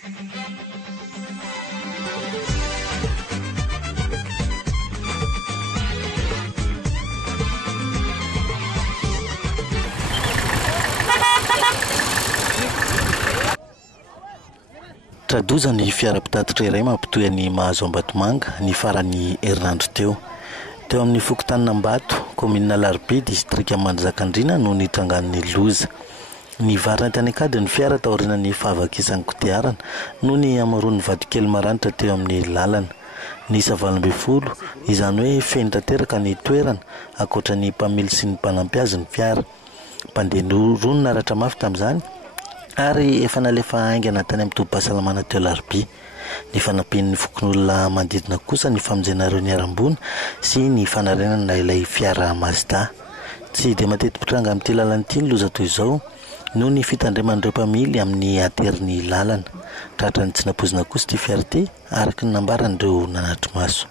Tradoza ny fiara-pitatitra iray mampitoy ny Mahazo Ambatomanga ny farany herinandro teo amin'ny Fokotaninambato, commune Alarobia, district Manjakandriana no nitrangan'ny loza. Ny varana tany akady ny fiara taorinan'ny fahavakisan'ny kodiarana no ny amaroan'ny vadikely maranitra teo amin'ny lalana. Ny 70 izany hoe feno tanteraka ny toerana ankoatra ny mpamily sy ny mpanampiazy ny fiara. Mpandeha roa naratra mafy tamin'izany ary efa nalefa aingana tany amin'ny tobim-pahasalamana teo Alarobia. Ny fanampian'ny fokon'olona manodidina kosa ny famonjenareo ny arambona sy ny fanarenana ilay fiara Mazda. Tsy dia matetika mitranga amin'ity lalana ity ny loza toy izao noho ny fitandreman'ireo mpamily amin'ny aterin'ny lalana. Tratra ny tsy napozina kosa ity fiara ity araka ny nambaran'ireo nanatry maso.